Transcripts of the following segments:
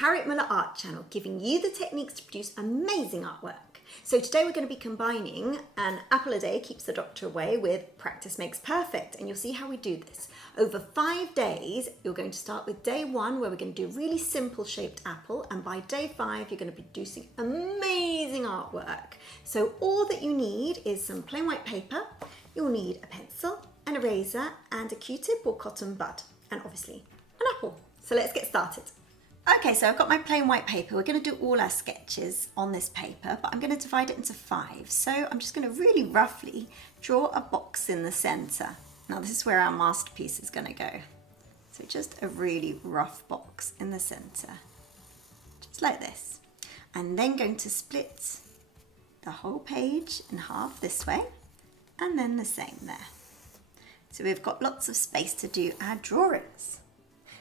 Harriet Muller Art Channel, giving you the techniques to produce amazing artwork. So today we're going to be combining an apple a day keeps the doctor away with practice makes perfect, and you'll see how we do this. Over 5 days, you're going to start with day 1 where we're going to do really simple shaped apple, and by day 5 you're going to be producing amazing artwork. So all that you need is some plain white paper, you'll need a pencil, an eraser and a Q-tip or cotton bud, and obviously an apple. So let's get started. Okay, so I've got my plain white paper. We're going to do all our sketches on this paper, but I'm going to divide it into 5. So I'm just going to really roughly draw a box in the center. Now this is where our masterpiece is going to go. So just a really rough box in the center, just like this. I'm then going to split the whole page in half this way, and then the same there. So we've got lots of space to do our drawings.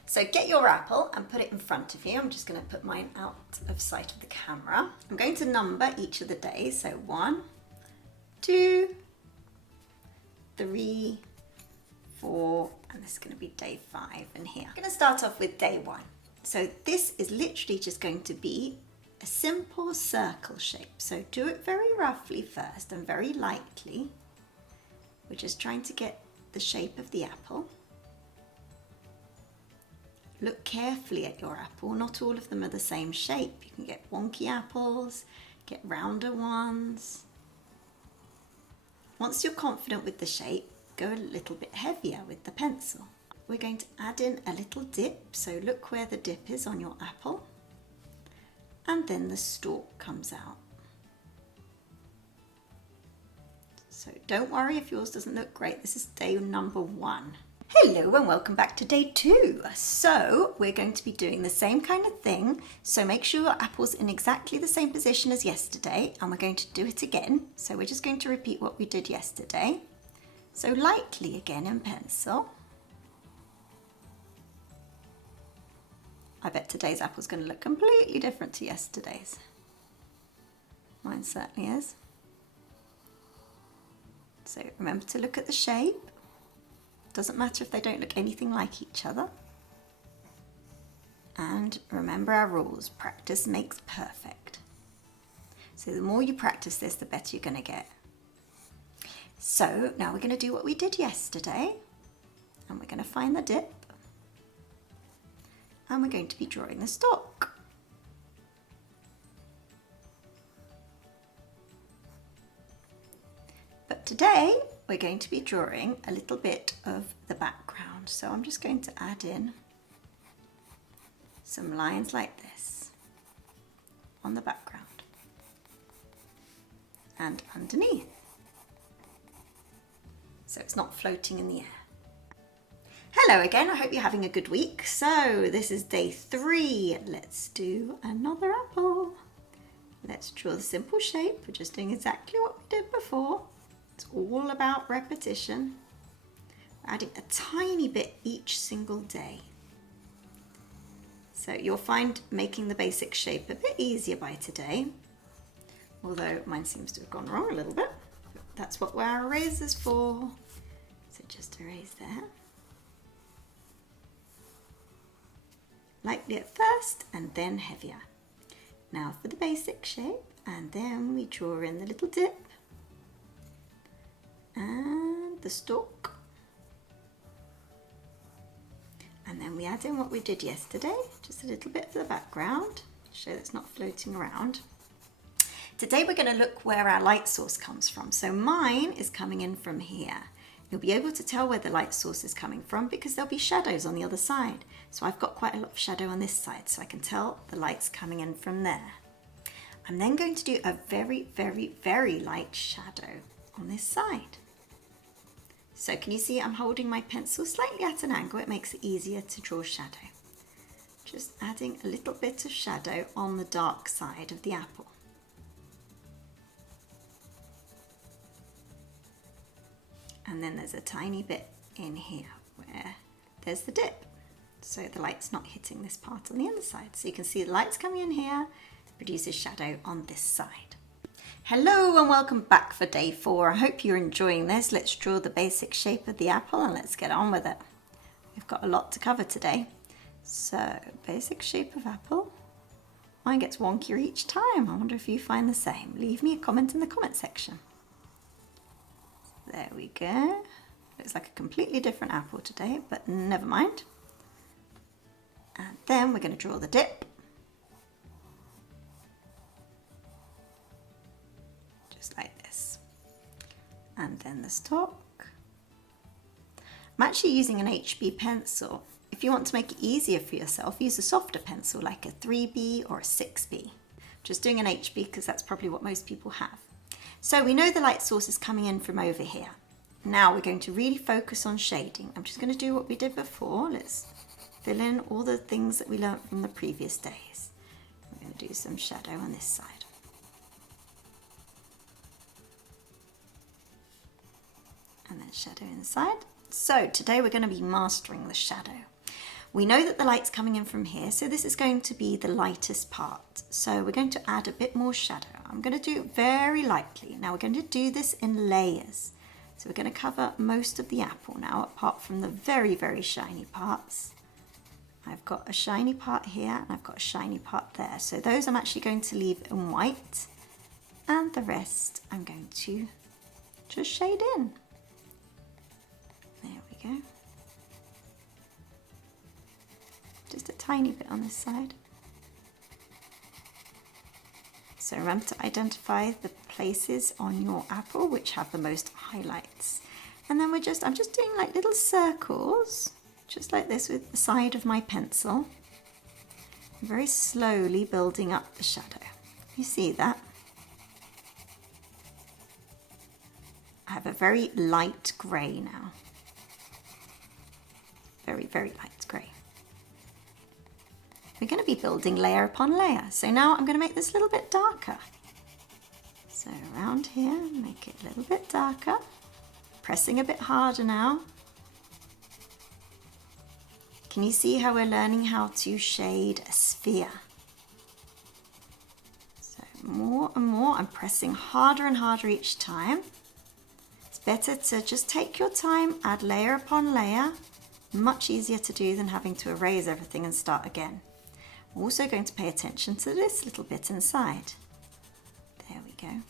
So get your apple and put it in front of you. I'm just going to put mine out of sight of the camera. I'm going to number each of the days. So 1, 2, 3, 4, and this is going to be day 5 in here. I'm going to start off with day 1. So this is literally just going to be a simple circle shape. So do it very roughly first and very lightly. We're just trying to get the shape of the apple. Look carefully at your apple. Not all of them are the same shape. You can get wonky apples, get rounder ones. Once you're confident with the shape, go a little bit heavier with the pencil. We're going to add in a little dip. So look where the dip is on your apple. And then the stalk comes out. So don't worry if yours doesn't look great. This is day number 1. Hello and welcome back to day 2. So we're going to be doing the same kind of thing. So make sure your apple's in exactly the same position as yesterday, and we're going to do it again. So we're just going to repeat what we did yesterday. So lightly again in pencil. I bet today's apple's going to look completely different to yesterday's. Mine certainly is. So remember to look at the shape. Doesn't matter if they don't look anything like each other. And remember our rules, practice makes perfect. So the more you practice this, the better you're going to get. So now we're going to do what we did yesterday, and we're going to find the dip, and we're going to be drawing the stalk. But today we're going to be drawing a little bit of the background. So I'm just going to add in some lines like this on the background and underneath, so it's not floating in the air. Hello again, I hope you're having a good week. So this is day 3. Let's do another apple. Let's draw the simple shape. We're just doing exactly what we did before. It's all about repetition. We're adding a tiny bit each single day. So you'll find making the basic shape a bit easier by today, although mine seems to have gone wrong a little bit. But that's what our eraser's for. So just erase there. Lightly at first and then heavier. Now for the basic shape, and then we draw in the little dip and the stalk, and then we add in what we did yesterday, just a little bit for the background, show that it's not floating around. Today we're going to look where our light source comes from. So mine is coming in from here. You'll be able to tell where the light source is coming from because there'll be shadows on the other side. So I've got quite a lot of shadow on this side, so I can tell the light's coming in from there. I'm then going to do a very, very, very light shadow on this side. So can you see I'm holding my pencil slightly at an angle? It makes it easier to draw shadow. Just adding a little bit of shadow on the dark side of the apple. And then there's a tiny bit in here where there's the dip. So the light's not hitting this part on the inside. So you can see the light's coming in here, produces shadow on this side. Hello and welcome back for day 4. I hope you're enjoying this. Let's draw the basic shape of the apple and let's get on with it. We've got a lot to cover today. So basic shape of apple. Mine gets wonkier each time. I wonder if you find the same. Leave me a comment in the comment section. There we go. Looks like a completely different apple today, but never mind. And then we're going to draw the dip. Just like this. And then the stalk. I'm actually using an HB pencil. If you want to make it easier for yourself, use a softer pencil like a 3B or a 6B. Just doing an HB because that's probably what most people have. So we know the light source is coming in from over here. Now we're going to really focus on shading. I'm just going to do what we did before. Let's fill in all the things that we learned from the previous days. We're going to do some shadow on this side. And then shadow inside. So today we're going to be mastering the shadow. We know that the light's coming in from here, so this is going to be the lightest part. So we're going to add a bit more shadow. I'm going to do it very lightly. Now we're going to do this in layers. So we're going to cover most of the apple now, apart from the very, very shiny parts. I've got a shiny part here and I've got a shiny part there. So those I'm actually going to leave in white, and the rest I'm going to just shade in. There we go. Just a tiny bit on this side. So remember to identify the places on your apple which have the most highlights. And then I'm just doing like little circles, just like this with the side of my pencil. Very slowly building up the shadow. You see that? I have a very light grey now. Very, very light grey. We're going to be building layer upon layer. So now I'm going to make this a little bit darker. So around here, make it a little bit darker. Pressing a bit harder now. Can you see how we're learning how to shade a sphere? So more and more, I'm pressing harder and harder each time. It's better to just take your time, add layer upon layer. Much easier to do than having to erase everything and start again. We're also going to pay attention to this little bit inside. There we go.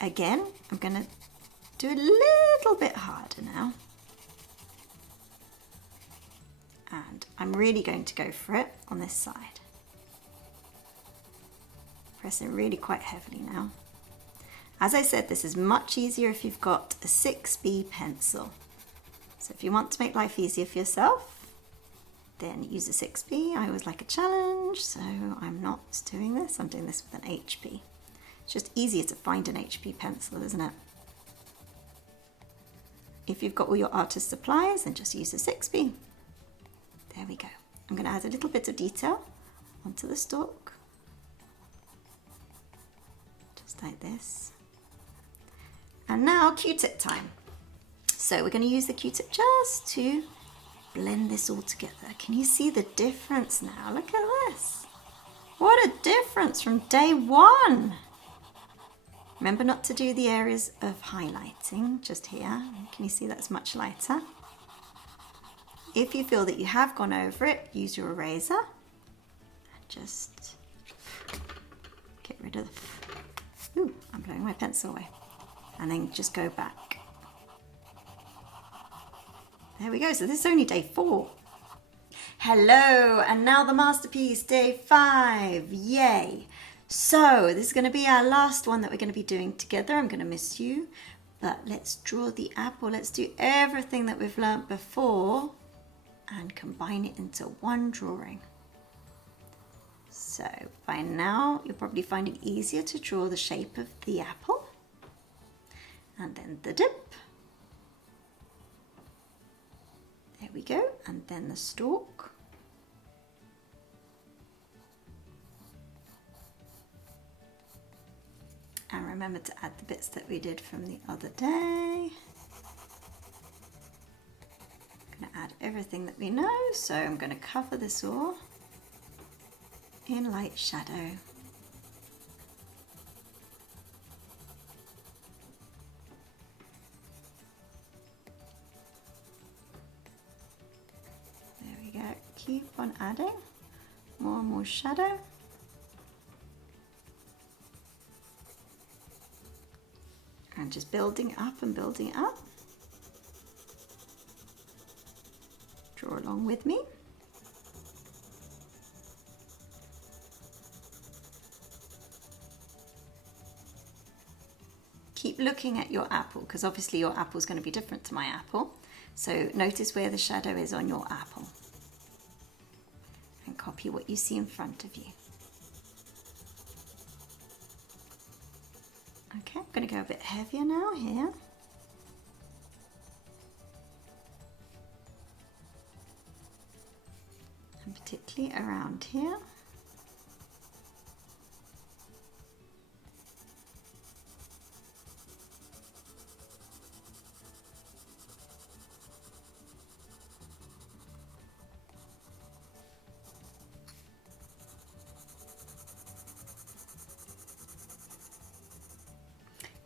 Again, I'm going to do a little bit harder now. And I'm really going to go for it on this side. Pressing really quite heavily now. As I said, this is much easier if you've got a 6B pencil. So if you want to make life easier for yourself, then use a 6B. I always like a challenge, so I'm not doing this. I'm doing this with an HB. It's just easier to find an HB pencil, isn't it? If you've got all your artist supplies, then just use a 6B. There we go. I'm going to add a little bit of detail onto the stalk. Just like this. And now Q-tip time. So we're going to use the Q-tip just to blend this all together. Can you see the difference now? Look at this. What a difference from day one. Remember not to do the areas of highlighting, just here. Can you see that's much lighter? If you feel that you have gone over it, use your eraser and just get rid of the... Ooh, I'm blowing my pencil away. And then just go back. There we go, so this is only day 4. Hello, and now the masterpiece, day 5, yay. So this is going to be our last one that we're going to be doing together. I'm going to miss you, but let's draw the apple. Let's do everything that we've learnt before and combine it into one drawing. So by now, you'll probably find it easier to draw the shape of the apple and then the dip. There we go, and then the stalk. And remember to add the bits that we did from the other day. I'm going to add everything that we know, so I'm going to cover this all in light shadow. Keep on adding more and more shadow. And just building it up and building it up. Draw along with me. Keep looking at your apple, because obviously your apple is going to be different to my apple. So notice where the shadow is on your apple. And copy what you see in front of you. Okay, I'm going to go a bit heavier now here. And particularly around here.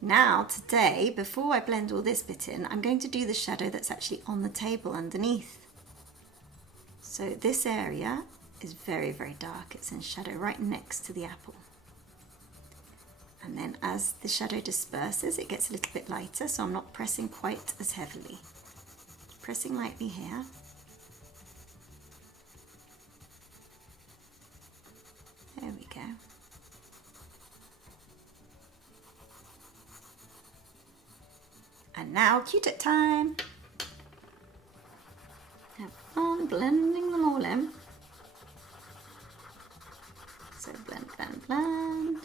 Now today, before I blend all this bit in, I'm going to do the shadow that's actually on the table underneath. So this area is very, very dark. It's in shadow right next to the apple. And then as the shadow disperses, it gets a little bit lighter, so I'm not pressing quite as heavily. Pressing lightly here. There we go. And now Q-tip time. Have fun blending them all in. So blend, blend, blend.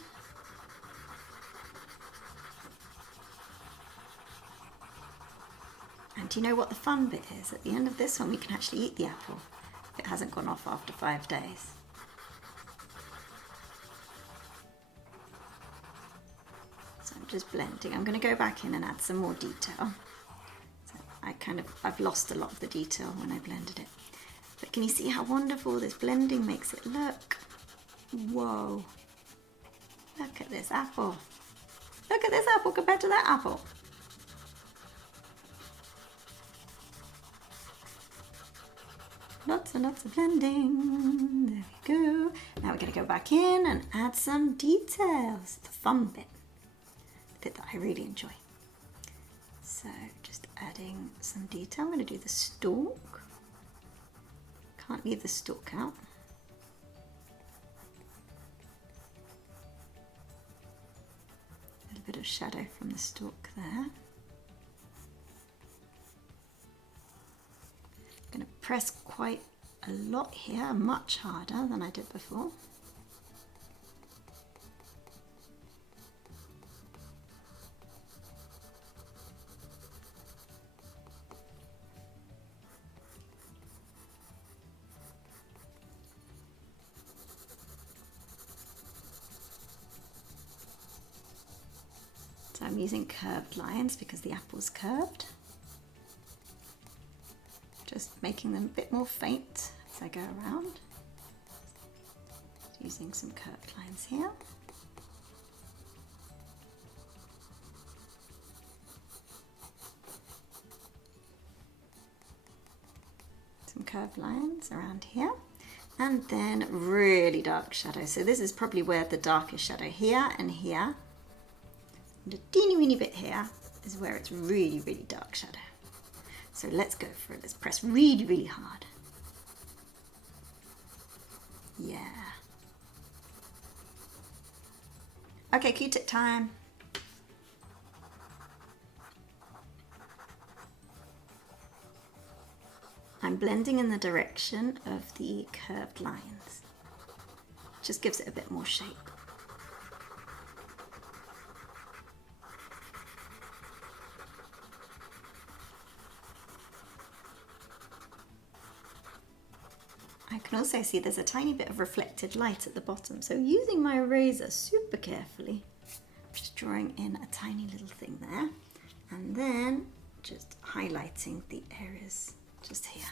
And do you know what the fun bit is? At the end of this one, we can actually eat the apple if it hasn't gone off after 5 days. So I'm just blending. I'm going to go back in and add some more detail. So I've lost a lot of the detail when I blended it. But can you see how wonderful this blending makes it look? Whoa. Look at this apple. Look at this apple compared to that apple. Lots and lots of blending. There we go. Now we're going to go back in and add some details. The fun bit. The bit that I really enjoy. So just adding some detail. I'm going to do the stalk. Can't leave the stalk out. A little bit of shadow from the stalk there. I'm going to press quite a lot here, much harder than I did before. So I'm using curved lines because the apple's curved. Just making them a bit more faint as I go around. Using some curved lines here. Some curved lines around here. And then really dark shadow. So this is probably where the darkest shadow here and here. And a teeny weeny bit here is where it's really, really dark shadow. So let's go for it. Let's press really, really hard. Yeah. Okay, Q-tip time. I'm blending in the direction of the curved lines. Just gives it a bit more shape. I can also see there's a tiny bit of reflected light at the bottom, so using my eraser super carefully, just drawing in a tiny little thing there, and then just highlighting the areas just here.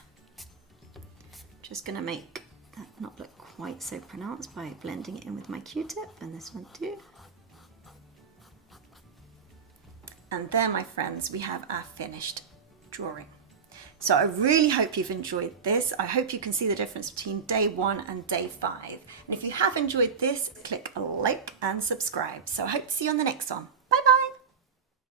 Just going to make that not look quite so pronounced by blending it in with my Q-tip, and this one too. And there, my friends, we have our finished drawing. So I really hope you've enjoyed this. I hope you can see the difference between day 1 and day 5. And if you have enjoyed this, click like and subscribe. So I hope to see you on the next one.